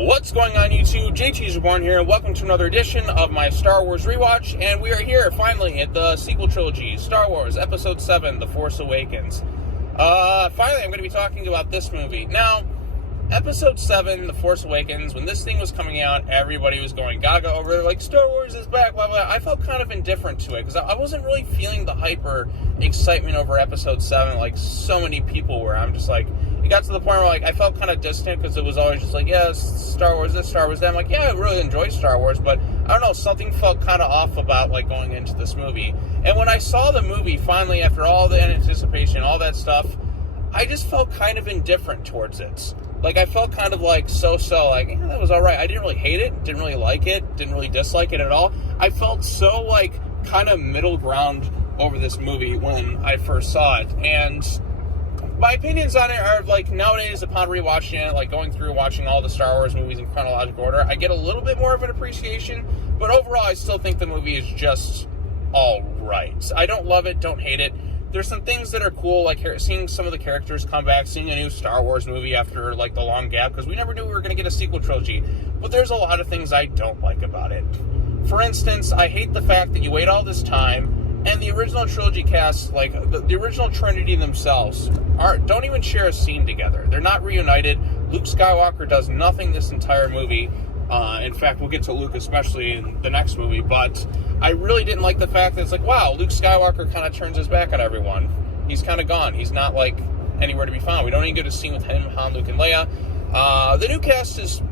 What's going on, YouTube? JT's Reborn here, and welcome to another edition of my Star Wars Rewatch, and we are here, finally, at the sequel trilogy, Star Wars Episode 7, The Force Awakens. Finally, I'm going to be talking about this movie. Now, Episode 7, The Force Awakens, when this thing was coming out, everybody was going gaga over it, like, Star Wars is back, blah, blah. I felt kind of indifferent to it, because I wasn't really feeling the hyper excitement over Episode 7 like so many people were. I'm just like, it got to the point where, like, I felt kind of distant, because it was always just like, yeah, Star Wars this, Star Wars that. I'm like, yeah, I really enjoy Star Wars, but I don't know, something felt kind of off about, like, going into this movie. And when I saw the movie, finally, after all the anticipation, all that stuff, I just felt kind of indifferent towards it. Like, I felt kind of like so-so, like, yeah, that was all right. I didn't really hate it, didn't really like it, didn't really dislike it at all. I felt so, like, kind of middle ground over this movie when I first saw it. And my opinions on it are, like, nowadays, upon rewatching it, like, going through watching all the Star Wars movies in chronological order, I get a little bit more of an appreciation. But overall, I still think the movie is just all right. I don't love it, don't hate it. There's some things that are cool, like seeing some of the characters come back, seeing a new Star Wars movie after, like, the long gap, because we never knew we were going to get a sequel trilogy. But there's a lot of things I don't like about it. For instance, I hate the fact that you wait all this time, and the original trilogy cast, like, the original Trinity themselves, don't even share a scene together. They're not reunited. Luke Skywalker does nothing this entire movie. In fact, we'll get to Luke especially in the next movie, but I really didn't like the fact that it's like, wow, Luke Skywalker kind of turns his back on everyone. He's kind of gone. He's not, like, anywhere to be found. We don't even get a scene with him, Han, Luke, and Leia. The new cast is,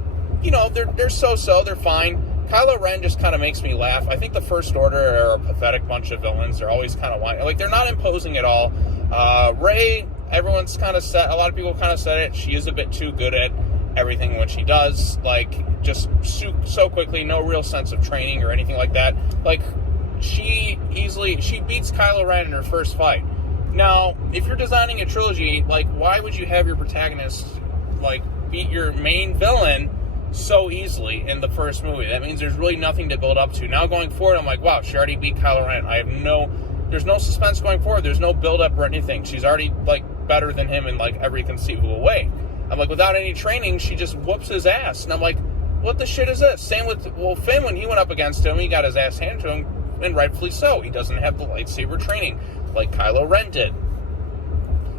you know, they're so-so. They're fine. Kylo Ren just kind of makes me laugh. I think the First Order are a pathetic bunch of villains. They're always kind of whiny. Like, they're not imposing at all. Rey, everyone's kind of said, a lot of people kind of said it, she is a bit too good at everything what she does, like, just so quickly, no real sense of training or anything like that. Like, she beats Kylo Ren in her first fight. Now, if you're designing a trilogy, like, why would you have your protagonist, like, beat your main villain so easily in the first movie? That means there's really nothing to build up to. Now going forward, I'm like, wow, she already beat Kylo Ren. There's no suspense going forward. There's no build up or anything. She's already, like, better than him in, like, every conceivable way. I'm like, without any training, she just whoops his ass. And I'm like, what the shit is this? Same with, well, Finn, when he went up against him, he got his ass handed to him, and rightfully so. He doesn't have the lightsaber training like Kylo Ren did.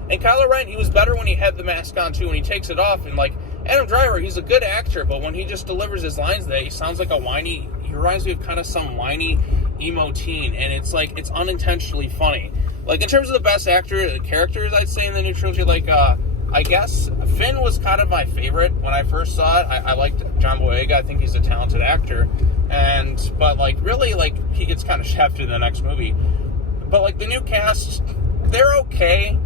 And Kylo Ren, he was better when he had the mask on, too, when he takes it off. And, like, Adam Driver, he's a good actor, but when he just delivers his lines there, he sounds like a whiny, he reminds me of kind of some whiny emo teen, and it's, like, it's unintentionally funny. Like, in terms of the best characters, I'd say, in the new trilogy, like, I guess Finn was kind of my favorite when I first saw it. I liked John Boyega. I think he's a talented actor. But, like, really, like, he gets kind of shafted in the next movie. But, like, the new cast, they're okay.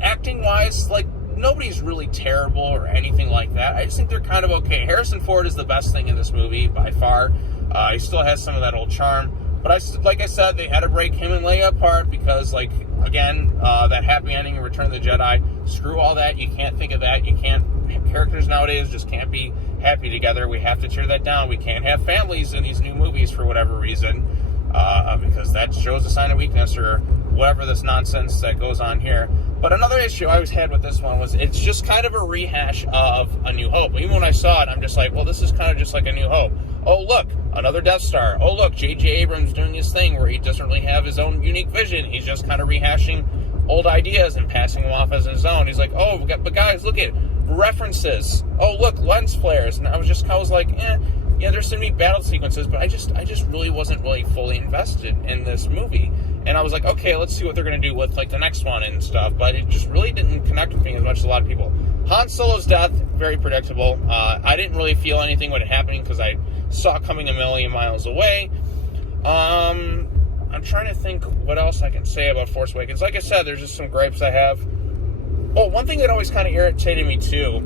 Acting-wise, like, nobody's really terrible or anything like that. I just think they're kind of okay. Harrison Ford is the best thing in this movie, by far. He still has some of that old charm. But, like I said, they had to break him and Leia apart because, like, again, that happy ending in Return of the Jedi, screw all that. You can't think of that. Characters nowadays just can't be happy together. We have to tear that down. We can't have families in these new movies for whatever reason, because that shows a sign of weakness or whatever this nonsense that goes on here. But another issue I always had with this one was it's just kind of a rehash of A New Hope. Even when I saw it, I'm just like, well, this is kind of just like A New Hope. Oh, look, another Death Star. Oh, look, J.J. Abrams doing his thing where he doesn't really have his own unique vision. He's just kind of rehashing old ideas and passing them off as his own. He's like, oh, but guys, look at references. Oh, look, lens flares. And I was like, yeah, there's so many battle sequences, but I just really wasn't really fully invested in this movie. And I was like, okay, let's see what they're going to do with, like, the next one and stuff. But it just really didn't connect with me as much as a lot of people. Han Solo's death, very predictable. I didn't really feel anything with it happening because I saw it coming a million miles away. I'm trying to think what else I can say about Force Awakens. Like I said, there's just some gripes I have. Oh, one thing that always kind of irritated me, too,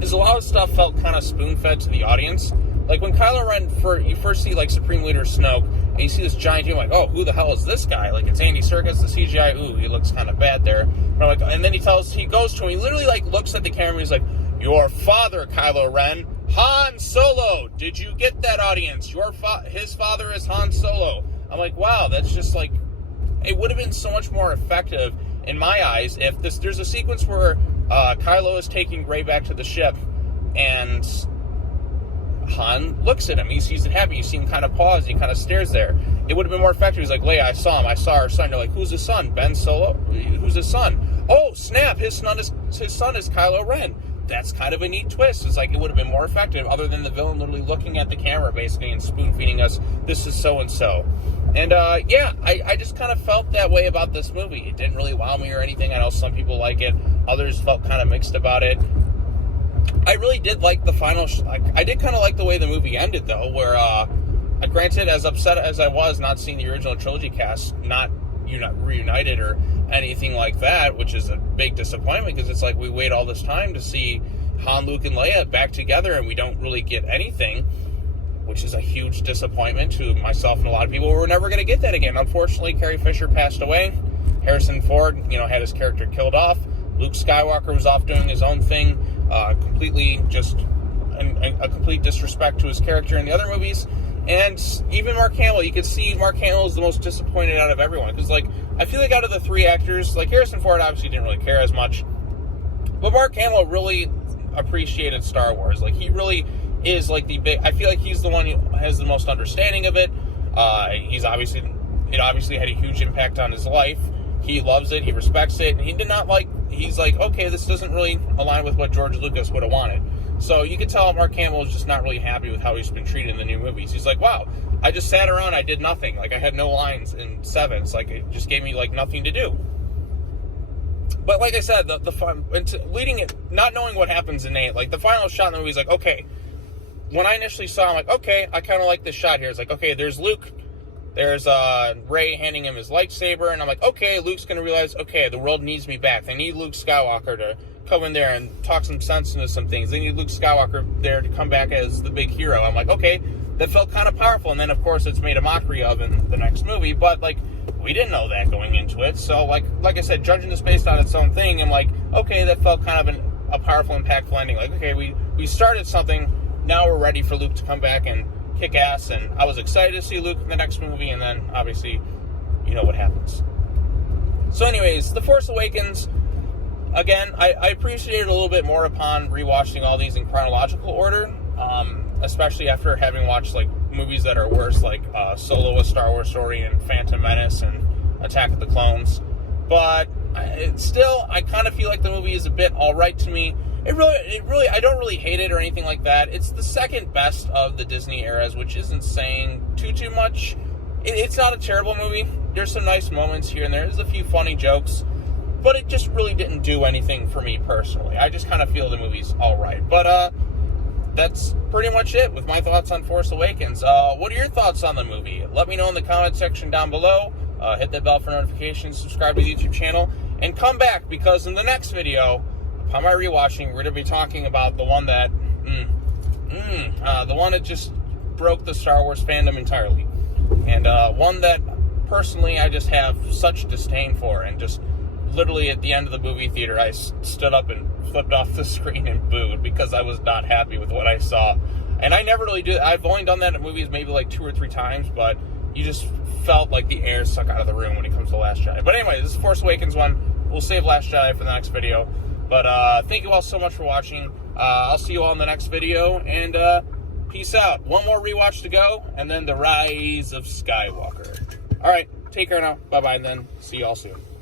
is a lot of stuff felt kind of spoon-fed to the audience. Like, when Kylo Ren, you first see, like, Supreme Leader Snoke, and you see this giant dude, like, oh, who the hell is this guy? Like, it's Andy Serkis, the CGI, ooh, he looks kind of bad there. But I'm like, and then he goes to him, he literally, like, looks at the camera, and he's like, your father, Kylo Ren, Han Solo. Did you get that, audience? His father is Han Solo. I'm like, wow, that's just, like, it would have been so much more effective, in my eyes, if there's a sequence where Kylo is taking Rey back to the ship, and Han looks at him. He sees it happen. You see him kind of pause. He kind of stares there. It would have been more effective. He's like, Leia, I saw him. I saw her son. You're like, who's his son? Ben Solo? Who's his son? Oh, snap. His son is Kylo Ren. That's kind of a neat twist. It's like it would have been more effective other than the villain literally looking at the camera basically and spoon-feeding us, this is so-and-so. And, I just kind of felt that way about this movie. It didn't really wow me or anything. I know some people like it. Others felt kind of mixed about it. I really did like the final... I did kind of like the way the movie ended, though, where, granted, as upset as I was not seeing the original trilogy cast not reunited or anything like that, which is a big disappointment because it's like we wait all this time to see Han, Luke, and Leia back together and we don't really get anything, which is a huge disappointment to myself and a lot of people. We're never going to get that again. Unfortunately, Carrie Fisher passed away. Harrison Ford, had his character killed off. Luke Skywalker was off doing his own thing, completely just a complete disrespect to his character in the other movies. And even Mark Hamill, you could see Mark Hamill is the most disappointed out of everyone. Because, I feel like out of the three actors, Harrison Ford obviously didn't really care as much. But Mark Hamill really appreciated Star Wars. He really is, the big... I feel like he's the one who has the most understanding of it. It obviously had a huge impact on his life. He loves it. He respects it. And he did not he's like, okay, this doesn't really align with what George Lucas would have wanted. So you could tell Mark Hamill is just not really happy with how he's been treated in the new movies. He's like, wow, I just sat around, I did nothing. I had no lines in VII. It just gave me, nothing to do. But like I said, the fun, leading it, not knowing what happens in 8, the final shot in the movie is okay. When I initially saw him, okay, I kind of like this shot here. It's okay, there's Luke, there's Rey handing him his lightsaber, and I'm like, okay, Luke's going to realize, okay, the world needs me back. They need Luke Skywalker to come in there and talk some sense into some things. They need Luke Skywalker there to come back as the big hero. I'm like, okay, that felt kind of powerful. And then, of course, it's made a mockery of in the next movie. But, we didn't know that going into it. So, like I said, judging this based on its own thing, I'm like, okay, that felt kind of a powerful, impactful ending. Okay, we started something. Now we're ready for Luke to come back and kick ass. And I was excited to see Luke in the next movie. And then, obviously, you know what happens. So, anyways, The Force Awakens... Again, I appreciate it a little bit more upon rewatching all these in chronological order, especially after having watched movies that are worse, Solo: A Star Wars Story and Phantom Menace and Attack of the Clones. But I kind of feel like the movie is a bit all right to me. It really, I don't really hate it or anything like that. It's the second best of the Disney eras, which isn't saying too much. It's not a terrible movie. There's some nice moments here and there. There's a few funny jokes. But it just really didn't do anything for me personally. I just kind of feel the movie's all right. But that's pretty much it with my thoughts on Force Awakens. What are your thoughts on the movie? Let me know in the comment section down below. Hit that bell for notifications, subscribe to the YouTube channel, and come back because in the next video, upon my rewatching, we're going to be talking about the one that, the one that just broke the Star Wars fandom entirely. And one that, personally, I just have such disdain for and just... Literally at the end of the movie theater, I stood up and flipped off the screen and booed because I was not happy with what I saw. And I never really do. I've only done that in movies maybe 2 or 3 times, but you just felt like the air suck out of the room when it comes to Last Jedi. But anyway, this is Force Awakens one. We'll save Last Jedi for the next video. But thank you all so much for watching. I'll see you all in the next video, and peace out. One more rewatch to go, and then The Rise of Skywalker. All right, take care now. Bye-bye, and then see you all soon.